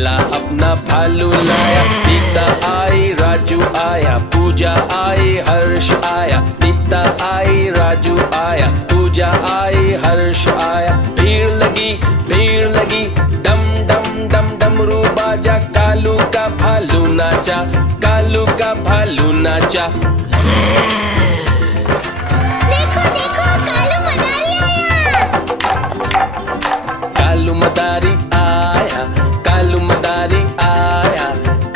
काला अपना भालू लाया। नीता आई राजू आया, पूजा आई हर्ष आया। नीता आई राजू आया, पूजा आई हर्ष आया। भीड़ लगी डम डम डम डमरू बाजा। कालू का भालू नाचा, कालू का भालू नाचा। देखो देखो कालू मदारी आया। कालू मदारी आया, कालू मदारी आया।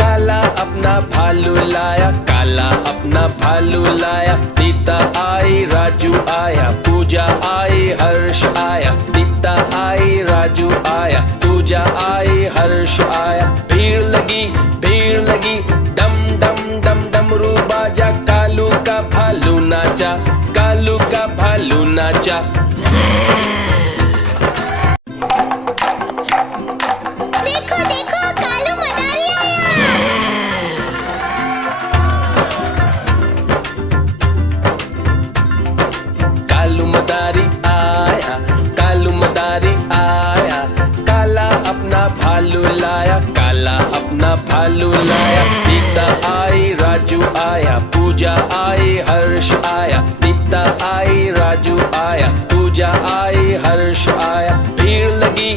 काला अपना भालू लाया, काला अपना भालू लाया। नीता आई राजू आया, पूजा आई हर्ष आया। नीता आई राजू आया, पूजा आई हर्ष आया। भीड़ लगी डम डम डम डमरू बाजा। कालू का भालू नाचा, कालू का भालू नाचा। देखो देखो कालू मदारी आया। कालू मदारी आया, कालू मदारी आया। काला अपना भालू लाया, काला अपना भालू लाया। नीता आई राजू आया, पूजा आई हर्ष आया। नीता आई राजू आया, पूजा आई हर्ष आया। भीड़ लगी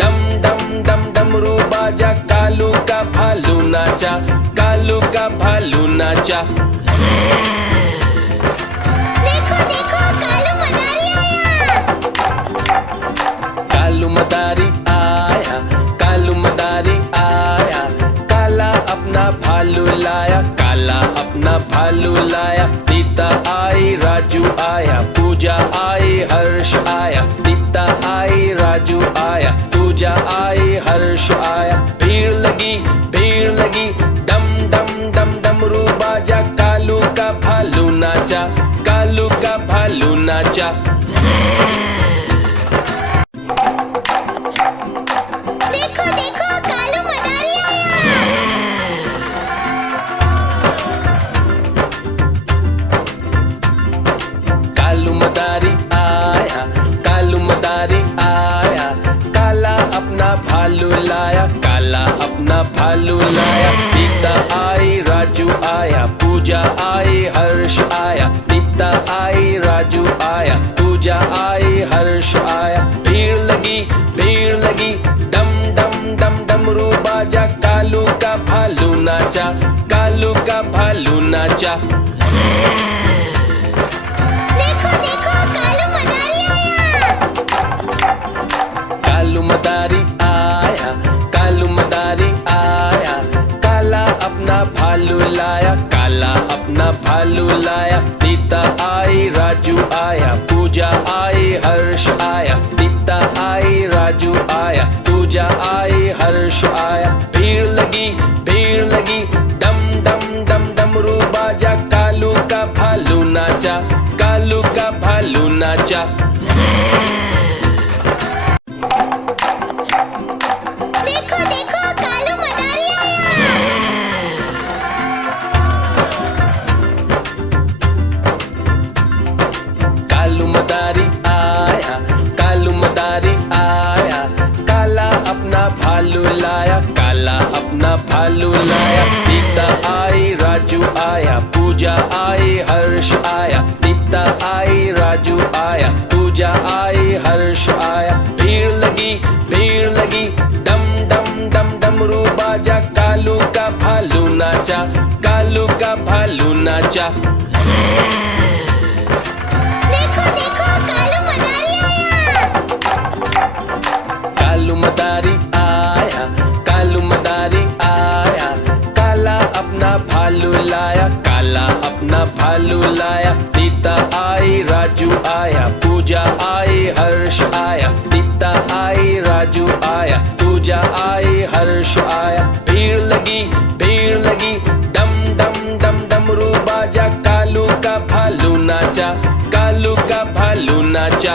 डम डम डम डमरू बाजा। कालू का भालू नाचा, कालू का भालू नाचा। देखो देखो कालू मदारी आया। कालू मदारी आया, कालू मदारी आया। काला अपना भालू लाया, काला अपना भालू लाया। नीता आई राजू आया, पूजा आई हर्ष आया। नीता आई राजू आया, पूजा आई हर्ष आया। भीड़ लगी डम डम डम डमरू बाजा। कालू का भालू नाचा, कालू का भालू नाचा। देखो देखो कालू मदारी आया। कालू मदारी आया, कालू मदारी आया। काला अपना भालू लाया, काला अपना भालू लाया। नीता आई राजू आया, पूजा आई हर्ष आया। नीता आई राजू आया, पूजा आई हर्ष आया। भीड़ लगी डम डम डम डमरू बाजा। कालू का भालू नाचा, कालू का भालू नाचा। देखो देखो कालू मदारी आया। कालू मदारी आया, कालू मदारी आया। काला अपना भालू लाया, काला अपना भालू लाया। नीता आई राजू आया, पूजा आई हर्ष आया। नीता आई राजू आया, पूजा आई हर्ष आया। भीड़ लगी डम डम डम डमरू बाजा। कालू का भालू नाचा, कालू का भालू नाचा। देखो देखो कालू मदारी आया। कालू मदारी आया, कालू मदारी आया। काला अपना भालू लाया, काला अपना भालू लाया। नीता आई राजू आया, पूजा आई हर्ष आया। नीता आई राजू आया, पूजा आई हर्ष आया। भीड़ लगी डम डम डम डमरू बाजा। कालू का भालू नाचा, कालू का भालू नाचा। देखो देखो कालू मदारी आया। कालू मदारी आया, कालू मदारी आया। काला अपना भालू लाया, काला अपना भालू लाया। नीता आई राजू आया, पूजा आई हर्ष आया। नीता आई राजू आया, पूजा आई हर्ष आया। भीड़ लगी डम डम डम डमरू बाजा। कालू का भालू नाचा, कालू का भालू नाचा।